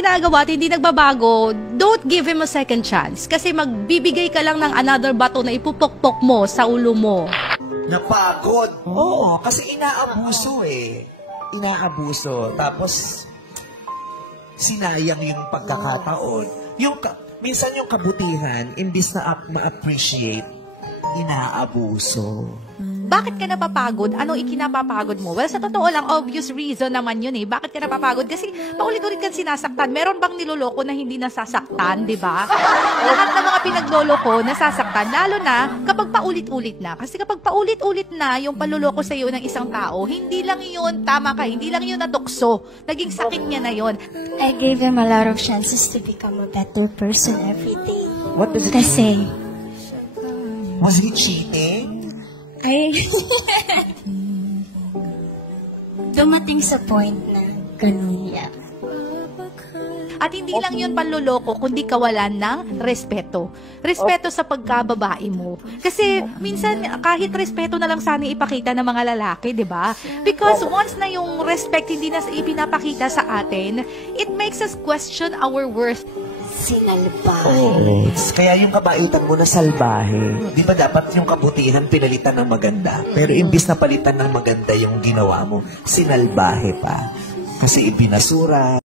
ginagawa at hindi nagbabago, don't give him a second chance. Kasi magbibigay ka lang ng another bato na ipupokpok mo sa ulo mo. Napagod. Oo, kasi inaabuso eh. Inaabuso. Tapos, sinayang yung pagkakataon. Minsan yung kabutihan, imbis na ma-appreciate, inaabuso. Bakit ka napapagod? Anong ikinapapagod mo? Well, sa totoo lang, obvious reason naman yun eh. Bakit ka napapagod? Kasi paulit-ulit kang sinasaktan. Meron bang niloloko na hindi nasasaktan, di ba? Lahat ng mga pinagloloko nasasaktan, lalo na kapag paulit-ulit na. Kasi kapag paulit-ulit na yung panloloko sa iyo ng isang tao, hindi lang yun, tama ka, hindi lang yun natukso. Naging sakit niya na yun. I gave him a lot of chances to become a better person every day. What does it Kasi, Was he cheating? dumating sa point na ganun yan. At hindi lang yun panloloko, kundi kawalan ng respeto. Respeto sa pagkababae mo. Kasi minsan, kahit respeto na lang sana ipakita ng mga lalaki, di ba? Because once na yung respect hindi na ipinapakita sa atin, it makes us question our worth. Sinalbahe. Kaya yung kabaitan mo na salbahe. Di ba dapat yung kabutihan pinalitan ng maganda? Pero imbis na palitan ng maganda yung ginawa mo, sinalbahe pa. Kasi ibinasura.